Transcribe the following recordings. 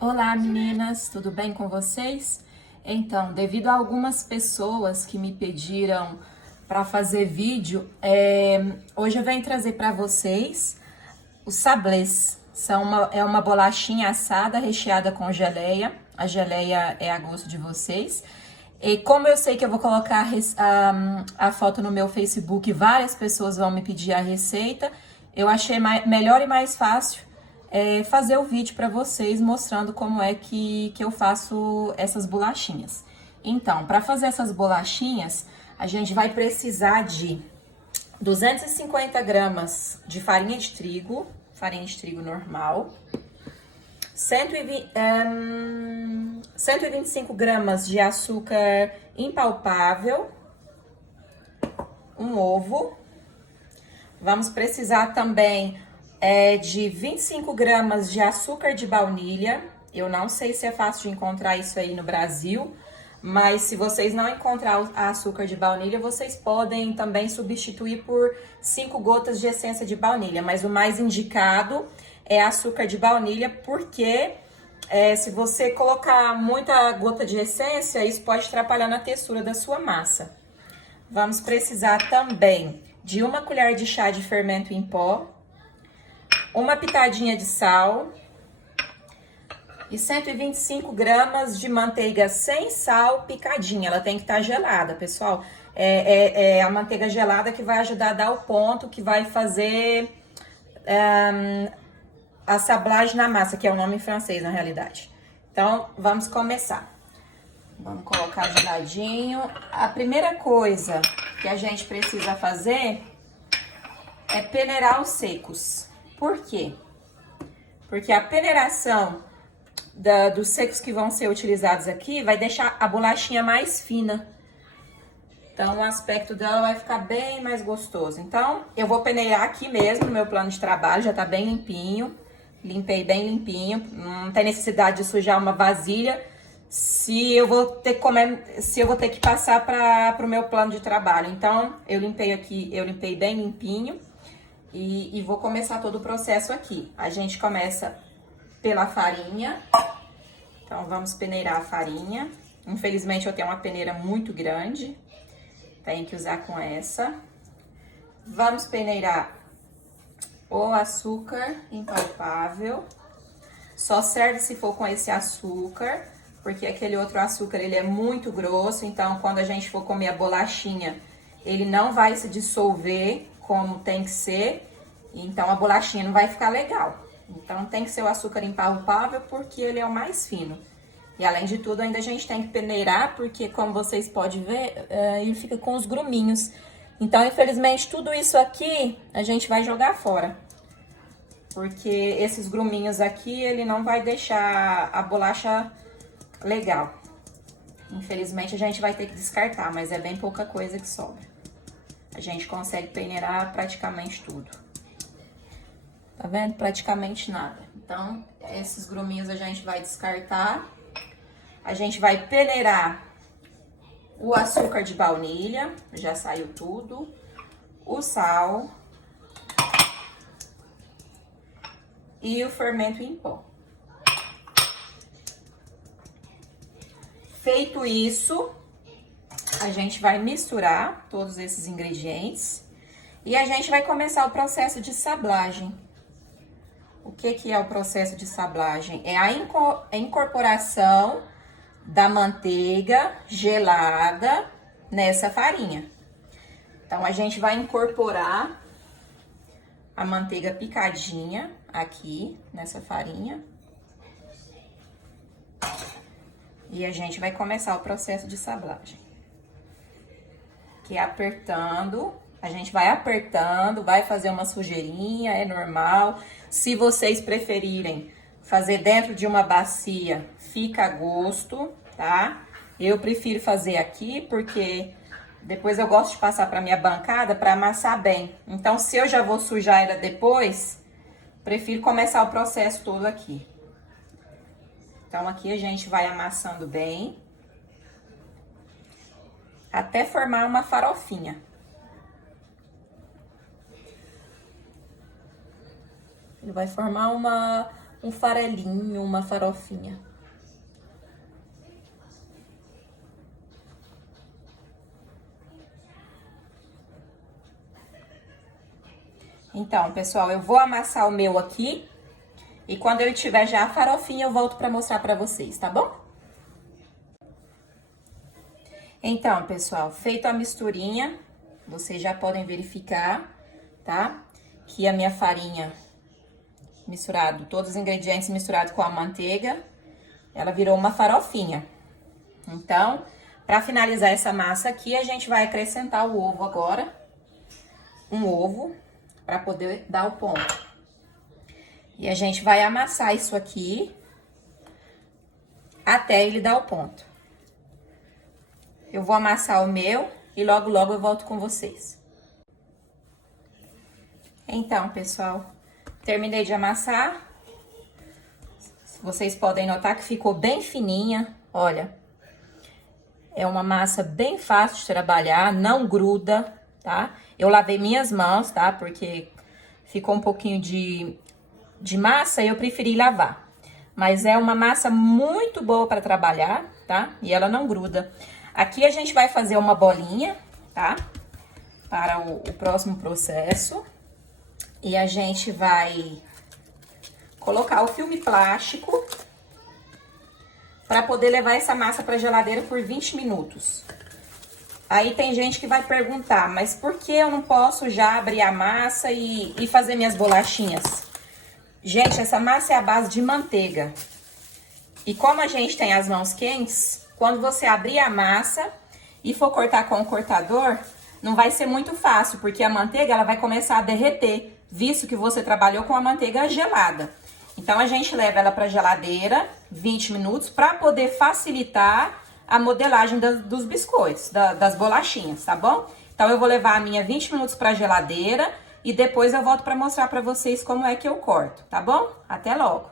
Olá meninas, tudo bem com vocês? Então, devido a algumas pessoas que me pediram para fazer vídeo, hoje eu venho trazer para vocês os sablés. É uma bolachinha assada recheada com geleia. A geleia é a gosto de vocês. E como eu sei que eu vou colocar a foto no meu Facebook, várias pessoas vão me pedir a receita, eu achei melhor e mais fácil fazer o vídeo para vocês mostrando como é que eu faço essas bolachinhas. Então, para fazer essas bolachinhas, a gente vai precisar de 250 gramas de farinha de trigo normal, 125 gramas de açúcar impalpável, um ovo. Vamos precisar também de 25 gramas de açúcar de baunilha. Eu não sei se é fácil de encontrar isso aí no Brasil, mas se vocês não encontrar o açúcar de baunilha, vocês podem também substituir por 5 gotas de essência de baunilha. Mas o mais indicado é açúcar de baunilha, porque se você colocar muita gota de essência, isso pode atrapalhar na textura da sua massa. Vamos precisar também de 1 colher de chá de fermento em pó, uma pitadinha de sal e 125 gramas de manteiga sem sal picadinha. Ela tem que estar gelada, pessoal. É a manteiga gelada que vai ajudar a dar o ponto, que vai fazer a sablage na massa, que é o nome em francês na realidade. Então, vamos começar. Vamos colocar geladinho. A primeira coisa que a gente precisa fazer é peneirar os secos. Por quê? Porque a peneiração dos secos que vão ser utilizados aqui vai deixar a bolachinha mais fina. Então, o aspecto dela vai ficar bem mais gostoso. Então, eu vou peneirar aqui mesmo no meu plano de trabalho, já tá bem limpinho. Limpei bem limpinho, não tem necessidade de sujar uma vasilha se eu vou ter que passar para o meu plano de trabalho. Então, eu limpei aqui, eu limpei bem limpinho. E vou começar todo o processo aqui. A gente começa pela farinha. Então, vamos peneirar a farinha. Infelizmente, eu tenho uma peneira muito grande. Tenho que usar com essa. Vamos peneirar o açúcar impalpável. Só serve se for com esse açúcar, porque aquele outro açúcar, ele é muito grosso. Então, quando a gente for comer a bolachinha, ele não vai se dissolver como tem que ser, então a bolachinha não vai ficar legal. Então tem que ser o açúcar impalpável, porque ele é o mais fino. E além de tudo, ainda a gente tem que peneirar, porque como vocês podem ver, ele fica com os gruminhos. Então, infelizmente, tudo isso aqui a gente vai jogar fora. Porque esses gruminhos aqui, ele não vai deixar a bolacha legal. Infelizmente, a gente vai ter que descartar, mas é bem pouca coisa que sobra. A gente consegue peneirar praticamente tudo. Tá vendo? Praticamente nada. Então, esses gruminhos a gente vai descartar. A gente vai peneirar o açúcar de baunilha. Já saiu tudo. O sal. E o fermento em pó. Feito isso, a gente vai misturar todos esses ingredientes e a gente vai começar o processo de sablagem. O que é o processo de sablagem? É a incorporação da manteiga gelada nessa farinha. Então, a gente vai incorporar a manteiga picadinha aqui nessa farinha. E a gente vai começar o processo de sablagem. Que é apertando, a gente vai apertando, vai fazer uma sujeirinha, é normal. Se vocês preferirem fazer dentro de uma bacia, fica a gosto, tá? Eu prefiro fazer aqui porque depois eu gosto de passar para minha bancada para amassar bem. Então, se eu já vou sujar ela depois, prefiro começar o processo todo aqui. Então, aqui a gente vai amassando bem até formar uma farofinha. Ele vai formar um farelinho, uma farofinha. Então, pessoal, eu vou amassar o meu aqui e quando ele tiver já a farofinha, eu volto pra mostrar pra vocês, tá bom? Então, pessoal, feito a misturinha, vocês já podem verificar, tá? Que a minha farinha misturado, todos os ingredientes misturados com a manteiga, ela virou uma farofinha. Então, pra finalizar essa massa aqui, a gente vai acrescentar o ovo agora. Um ovo, pra poder dar o ponto. E a gente vai amassar isso aqui até ele dar o ponto. Eu vou amassar o meu e logo, logo eu volto com vocês. Então, pessoal, terminei de amassar. Vocês podem notar que ficou bem fininha, olha. É uma massa bem fácil de trabalhar, não gruda, tá? Eu lavei minhas mãos, tá? Porque ficou um pouquinho de massa e eu preferi lavar. Mas é uma massa muito boa para trabalhar, tá? E ela não gruda. Aqui a gente vai fazer uma bolinha, tá? Para o próximo processo. E a gente vai colocar o filme plástico para poder levar essa massa para geladeira por 20 minutos. Aí tem gente que vai perguntar, mas por que eu não posso já abrir a massa e fazer minhas bolachinhas? Gente, essa massa é a base de manteiga. E como a gente tem as mãos quentes, quando você abrir a massa e for cortar com o cortador, não vai ser muito fácil, porque a manteiga ela vai começar a derreter, visto que você trabalhou com a manteiga gelada. Então, a gente leva ela para geladeira 20 minutos para poder facilitar a modelagem dos biscoitos, das bolachinhas, tá bom? Então, eu vou levar a minha 20 minutos para geladeira e depois eu volto para mostrar para vocês como é que eu corto, tá bom? Até logo!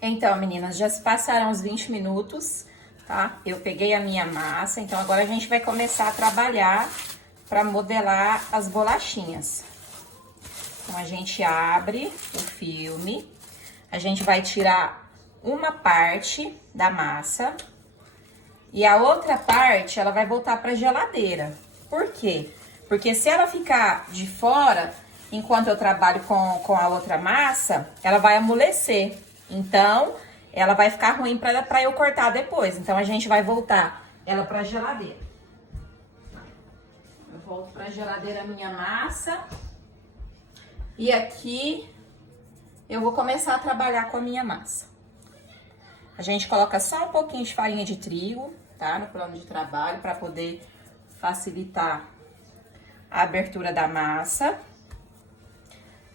Então, meninas, já se passaram os 20 minutos, tá? Eu peguei a minha massa, então agora a gente vai começar a trabalhar para modelar as bolachinhas. Então, a gente abre o filme, a gente vai tirar uma parte da massa e a outra parte, ela vai voltar para a geladeira. Por quê? Porque se ela ficar de fora, enquanto eu trabalho com a outra massa, ela vai amolecer. Então, ela vai ficar ruim para eu cortar depois. Então, a gente vai voltar ela para a geladeira. Eu volto para a geladeira a minha massa. E aqui, eu vou começar a trabalhar com a minha massa. A gente coloca só um pouquinho de farinha de trigo, tá? No plano de trabalho, para poder facilitar a abertura da massa.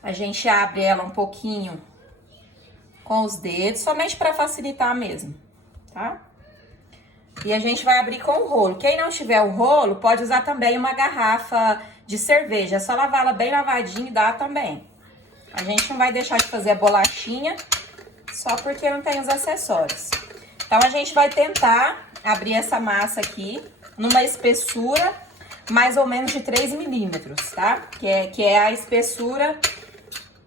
A gente abre ela um pouquinho com os dedos, somente para facilitar mesmo, tá? E a gente vai abrir com o rolo. Quem não tiver o rolo, pode usar também uma garrafa de cerveja. É só lavar ela bem lavadinha e dá também. A gente não vai deixar de fazer a bolachinha só porque não tem os acessórios. Então, a gente vai tentar abrir essa massa aqui numa espessura mais ou menos de 3 milímetros, tá? Que é a espessura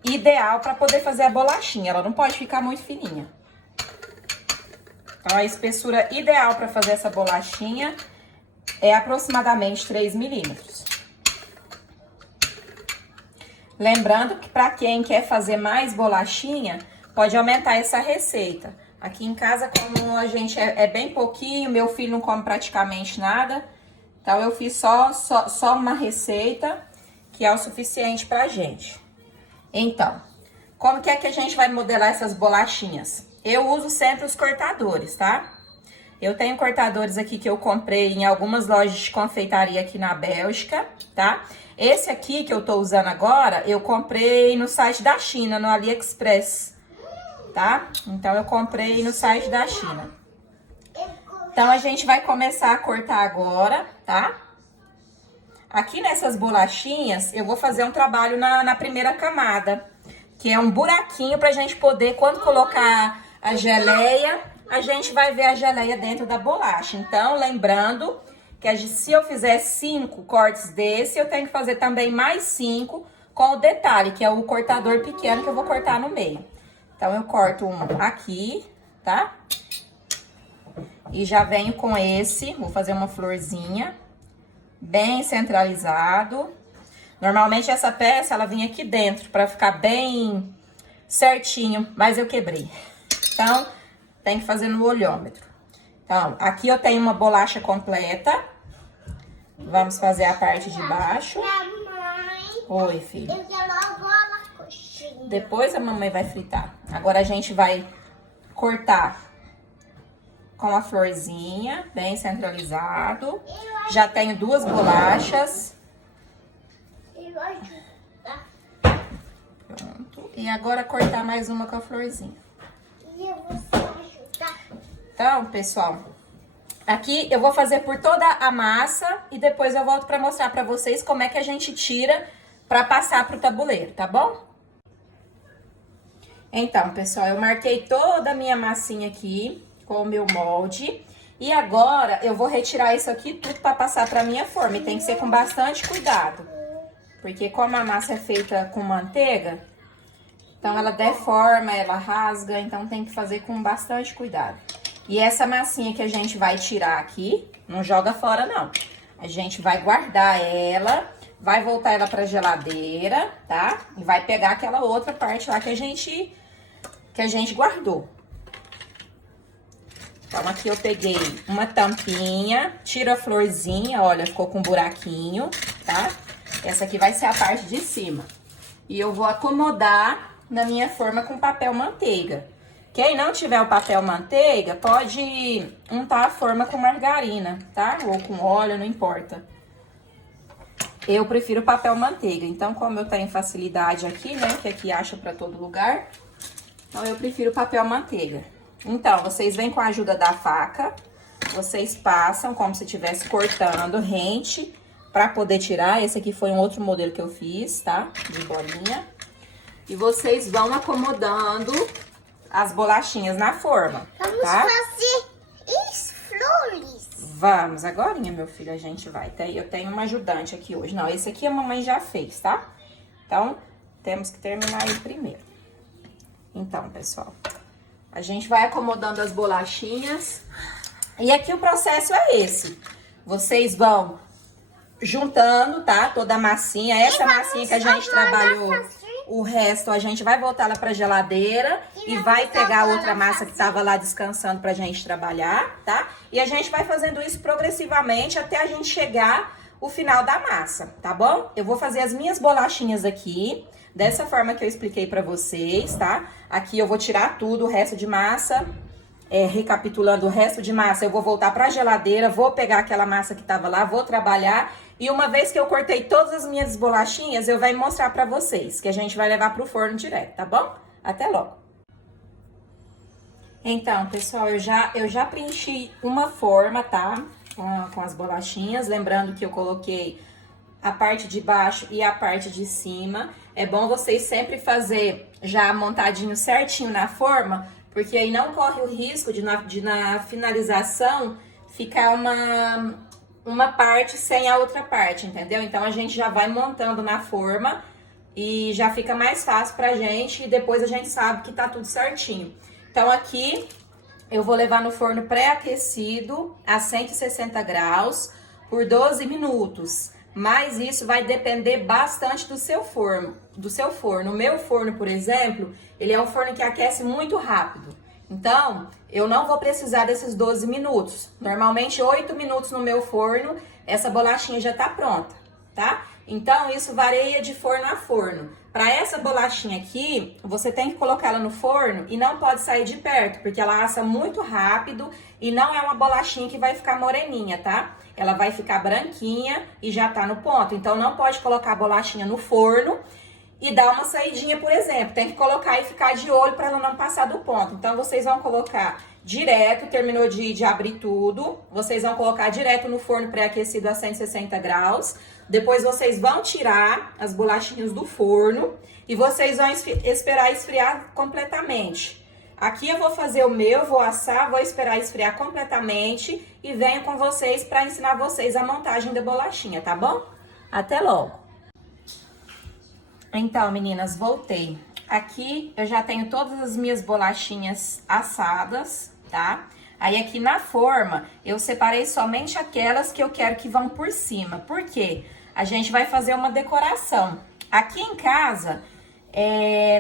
ideal para poder fazer a bolachinha. Ela não pode ficar muito fininha. Então, a espessura ideal para fazer essa bolachinha é aproximadamente 3 milímetros. Lembrando que para quem quer fazer mais bolachinha, pode aumentar essa receita. Aqui em casa, como a gente é bem pouquinho, meu filho não come praticamente nada, então eu fiz só uma receita que é o suficiente pra gente. Então, como que é que a gente vai modelar essas bolachinhas? Eu uso sempre os cortadores, tá? Eu tenho cortadores aqui que eu comprei em algumas lojas de confeitaria aqui na Bélgica, tá? Esse aqui que eu tô usando agora, eu comprei no site da China, no AliExpress, tá? Então, eu comprei no site da China. Então, a gente vai começar a cortar agora, tá? Aqui nessas bolachinhas, eu vou fazer um trabalho na primeira camada, que é um buraquinho pra gente poder, quando colocar a geleia, a gente vai ver a geleia dentro da bolacha. Então, lembrando que se eu fizer 5 cortes desse, eu tenho que fazer também mais 5 com o detalhe, que é o cortador pequeno que eu vou cortar no meio. Então, eu corto um aqui, tá? E já venho com esse, vou fazer uma florzinha, bem centralizado. Normalmente, essa peça, ela vinha aqui dentro, pra ficar bem certinho, mas eu quebrei. Então, tem que fazer no olhômetro. Então, aqui eu tenho uma bolacha completa. Vamos fazer a parte de baixo. Oi, filho. Eu quero agora a coxinha. Depois a mamãe vai fritar. Agora a gente vai cortar com a florzinha, bem centralizado. Já tenho 2 bolachas. Pronto. E agora cortar mais uma com a florzinha. Então, pessoal, aqui eu vou fazer por toda a massa e depois eu volto para mostrar para vocês como é que a gente tira para passar pro tabuleiro, tá bom? Então, pessoal, eu marquei toda a minha massinha aqui com o meu molde. E agora eu vou retirar isso aqui tudo para passar para minha forma. E tem que ser com bastante cuidado. Porque como a massa é feita com manteiga, então ela deforma, ela rasga, então tem que fazer com bastante cuidado. E essa massinha que a gente vai tirar aqui, não joga fora não. A gente vai guardar ela, vai voltar ela pra geladeira, tá? E vai pegar aquela outra parte lá que a gente guardou. Então, aqui eu peguei uma tampinha, tiro a florzinha, olha, ficou com um buraquinho, tá? Essa aqui vai ser a parte de cima. E eu vou acomodar na minha forma com papel manteiga. Quem não tiver o papel manteiga, pode untar a forma com margarina, tá? Ou com óleo, não importa. Eu prefiro papel manteiga. Então, como eu tenho facilidade aqui, né? Que aqui acha pra todo lugar. Então, eu prefiro papel manteiga. Então, vocês vêm com a ajuda da faca. Vocês passam como se estivesse cortando rente pra poder tirar. Esse aqui foi um outro modelo que eu fiz, tá? De bolinha. E vocês vão acomodando as bolachinhas na forma, vamos tá? fazer flores. Vamos, agorinha, meu filho, a gente vai. Eu tenho uma ajudante aqui hoje. Não, esse aqui a mamãe já fez, tá? Então, temos que terminar ele primeiro. Então, pessoal, a gente vai acomodando as bolachinhas. E aqui o processo é esse. Vocês vão juntando, tá? Toda a massinha. Essa massinha que a gente trabalhou, o resto a gente vai voltar lá pra geladeira e vai pegar outra massa que tava lá descansando pra gente trabalhar, tá? E a gente vai fazendo isso progressivamente até a gente chegar o final da massa, tá bom? Eu vou fazer as minhas bolachinhas aqui, dessa forma que eu expliquei pra vocês, tá? Aqui eu vou tirar tudo, o resto de massa. Recapitulando o resto de massa, eu vou voltar pra geladeira, vou pegar aquela massa que tava lá, vou trabalhar. E uma vez que eu cortei todas as minhas bolachinhas, eu venho mostrar pra vocês, que a gente vai levar pro forno direto, tá bom? Até logo! Então, pessoal, eu já preenchi uma forma, tá? Com as bolachinhas, lembrando que eu coloquei a parte de baixo e a parte de cima. É bom vocês sempre fazer já montadinho certinho na forma, porque aí não corre o risco de na finalização ficar uma parte sem a outra parte, entendeu? Então, a gente já vai montando na forma e já fica mais fácil pra gente e depois a gente sabe que tá tudo certinho. Então, aqui eu vou levar no forno pré-aquecido a 160 graus por 12 minutos. Mas isso vai depender bastante do seu forno. O meu forno, por exemplo, ele é um forno que aquece muito rápido. Então, eu não vou precisar desses 12 minutos. Normalmente, 8 minutos no meu forno, essa bolachinha já tá pronta, tá? Então, isso varia de forno a forno. Para essa bolachinha aqui, você tem que colocar ela no forno e não pode sair de perto, porque ela assa muito rápido e não é uma bolachinha que vai ficar moreninha, tá? Ela vai ficar branquinha e já tá no ponto. Então, não pode colocar a bolachinha no forno e dar uma saidinha, por exemplo. Tem que colocar e ficar de olho para ela não passar do ponto. Então, vocês vão colocar direto, terminou de abrir tudo. Vocês vão colocar direto no forno pré-aquecido a 160 graus. Depois, vocês vão tirar as bolachinhas do forno e vocês vão esperar esfriar completamente. Aqui eu vou fazer o meu, vou assar, vou esperar esfriar completamente e venho com vocês para ensinar vocês a montagem da bolachinha, tá bom? Até logo! Então, meninas, voltei. Aqui eu já tenho todas as minhas bolachinhas assadas, tá? Aí aqui na forma eu separei somente aquelas que eu quero que vão por cima. Por quê? A gente vai fazer uma decoração. Aqui em casa,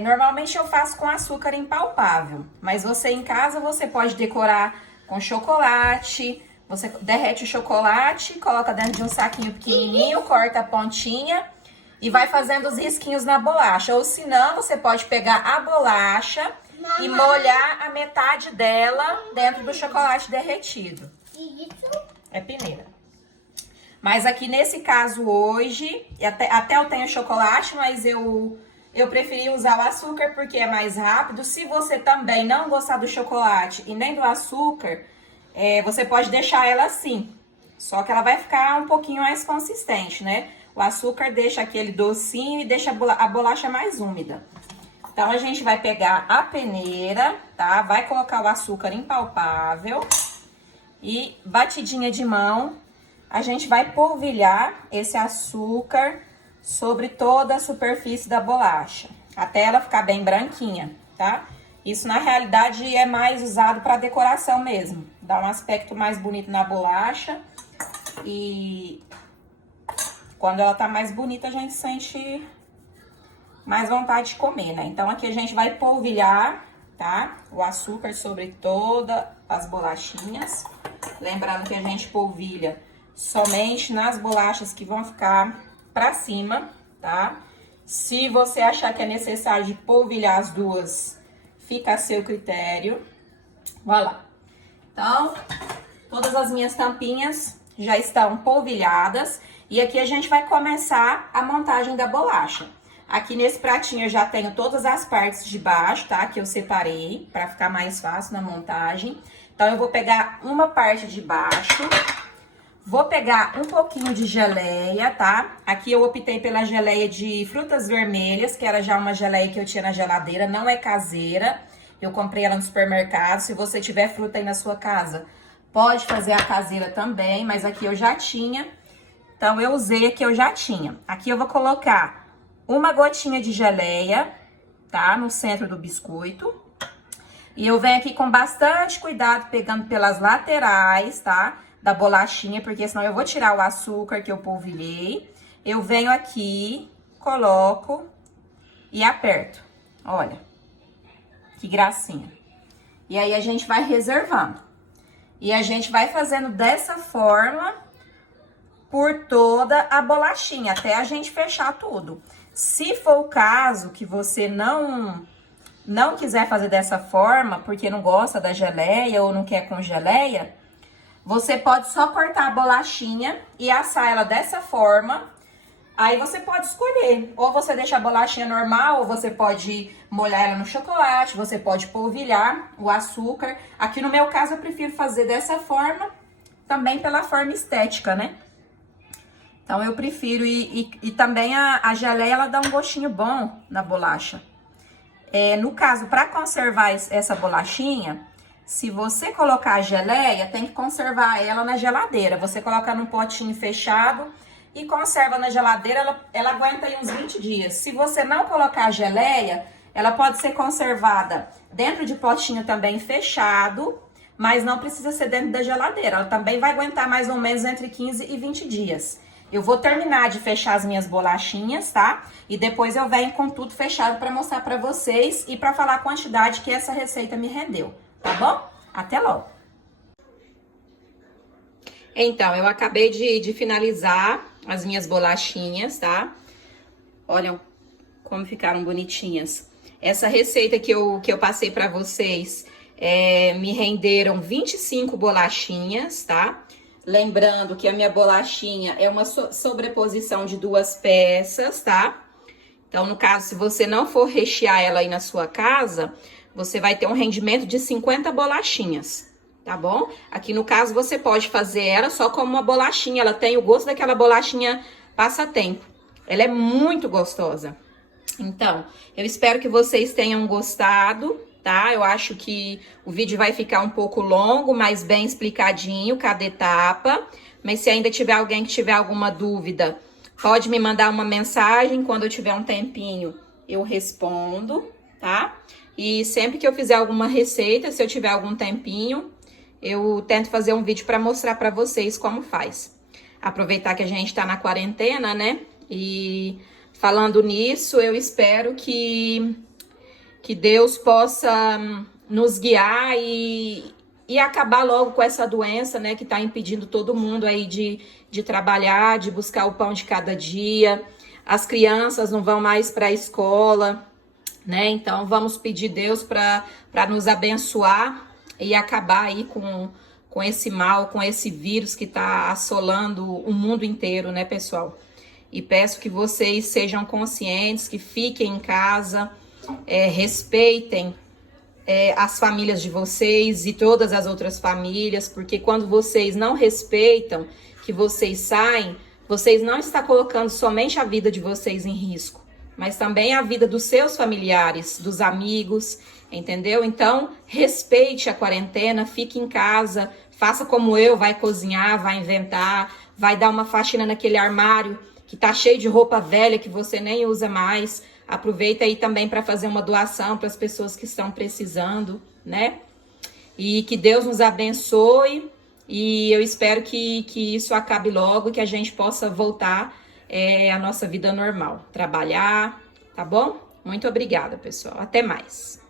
normalmente eu faço com açúcar impalpável. Mas você em casa, você pode decorar com chocolate. Você derrete o chocolate, coloca dentro de um saquinho pequenininho, corta a pontinha e vai fazendo os risquinhos na bolacha. Ou se não, você pode pegar a bolacha e molhar a metade dela dentro do chocolate derretido. É peneira. Mas aqui nesse caso hoje, até eu tenho chocolate, mas eu preferi usar o açúcar porque é mais rápido. Se você também não gostar do chocolate e nem do açúcar, você pode deixar ela assim. Só que ela vai ficar um pouquinho mais consistente, né? O açúcar deixa aquele docinho e deixa a bolacha mais úmida. Então, a gente vai pegar a peneira, tá? Vai colocar o açúcar impalpável e batidinha de mão, a gente vai polvilhar esse açúcar sobre toda a superfície da bolacha, até ela ficar bem branquinha, tá? Isso, na realidade, é mais usado para decoração mesmo. Dá um aspecto mais bonito na bolacha e quando ela tá mais bonita, a gente sente mais vontade de comer, né? Então, aqui a gente vai polvilhar, tá? O açúcar sobre todas as bolachinhas. Lembrando que a gente polvilha somente nas bolachas que vão ficar pra cima, tá? Se você achar que é necessário de polvilhar as duas, fica a seu critério. Vai lá. Então, todas as minhas tampinhas já estão polvilhadas. E aqui a gente vai começar a montagem da bolacha. Aqui nesse pratinho eu já tenho todas as partes de baixo, tá? Que eu separei para ficar mais fácil na montagem. Então, eu vou pegar uma parte de baixo, vou pegar um pouquinho de geleia, tá? Aqui eu optei pela geleia de frutas vermelhas, que era já uma geleia que eu tinha na geladeira, não é caseira. Eu comprei ela no supermercado. Se você tiver fruta aí na sua casa, pode fazer a caseira também, mas aqui eu já tinha. Então, eu usei a que eu já tinha. Aqui eu vou colocar uma gotinha de geleia, tá? No centro do biscoito. E eu venho aqui com bastante cuidado, pegando pelas laterais, tá? Da bolachinha, porque senão eu vou tirar o açúcar que eu polvilhei. Eu venho aqui, coloco e aperto. Olha, que gracinha. E aí, a gente vai reservando. E a gente vai fazendo dessa forma por toda a bolachinha, até a gente fechar tudo. Se for o caso que você não quiser fazer dessa forma, porque não gosta da geleia ou não quer com geleia, você pode só cortar a bolachinha e assar ela dessa forma. Aí você pode escolher, ou você deixa a bolachinha normal, ou você pode molhar ela no chocolate, você pode polvilhar o açúcar. Aqui no meu caso eu prefiro fazer dessa forma, também pela forma estética, né? Então, eu prefiro, e também a geleia, ela dá um gostinho bom na bolacha. No caso, para conservar essa bolachinha, se você colocar a geleia, tem que conservar ela na geladeira. Você coloca num potinho fechado e conserva na geladeira, ela aguenta aí uns 20 dias. Se você não colocar a geleia, ela pode ser conservada dentro de potinho também fechado, mas não precisa ser dentro da geladeira. Ela também vai aguentar mais ou menos entre 15 e 20 dias. Eu vou terminar de fechar as minhas bolachinhas, tá? E depois eu venho com tudo fechado pra mostrar pra vocês e pra falar a quantidade que essa receita me rendeu, tá bom? Até logo! Então, eu acabei de finalizar as minhas bolachinhas, tá? Olha como ficaram bonitinhas. Essa receita que eu passei pra vocês, me renderam 25 bolachinhas, tá? Lembrando que a minha bolachinha é uma sobreposição de 2 peças, tá? Então, no caso, se você não for rechear ela aí na sua casa, você vai ter um rendimento de 50 bolachinhas, tá bom? Aqui no caso, você pode fazer ela só como uma bolachinha. Ela tem o gosto daquela bolachinha passatempo. Ela é muito gostosa. Então, eu espero que vocês tenham gostado, tá? Eu acho que o vídeo vai ficar um pouco longo, mas bem explicadinho, cada etapa. Mas se ainda tiver alguém que tiver alguma dúvida, Pode me mandar uma mensagem, quando eu tiver um tempinho eu respondo, tá? E sempre que eu fizer alguma receita, se eu tiver algum tempinho, eu tento fazer um vídeo para mostrar para vocês como faz. Aproveitar que a gente tá na quarentena, né? E falando nisso, eu espero que Deus possa nos guiar e acabar logo com essa doença, né? Que tá impedindo todo mundo aí de trabalhar, de buscar o pão de cada dia. As crianças não vão mais para a escola, né? Então vamos pedir Deus para nos abençoar e acabar aí com esse mal, com esse vírus que está assolando o mundo inteiro, né, pessoal? E peço que vocês sejam conscientes, que fiquem em casa, respeitem as famílias de vocês e todas as outras famílias, porque quando vocês não respeitam, que vocês saem, vocês não estão colocando somente a vida de vocês em risco, mas também a vida dos seus familiares, dos amigos, entendeu? Então, respeite a quarentena, fique em casa, faça como eu, vai cozinhar, vai inventar, vai dar uma faxina naquele armário que tá cheio de roupa velha que você nem usa mais. Aproveita aí também para fazer uma doação para as pessoas que estão precisando, né? E que Deus nos abençoe. E eu espero que isso acabe logo, que a gente possa voltar à nossa vida normal. Trabalhar, tá bom? Muito obrigada, pessoal. Até mais.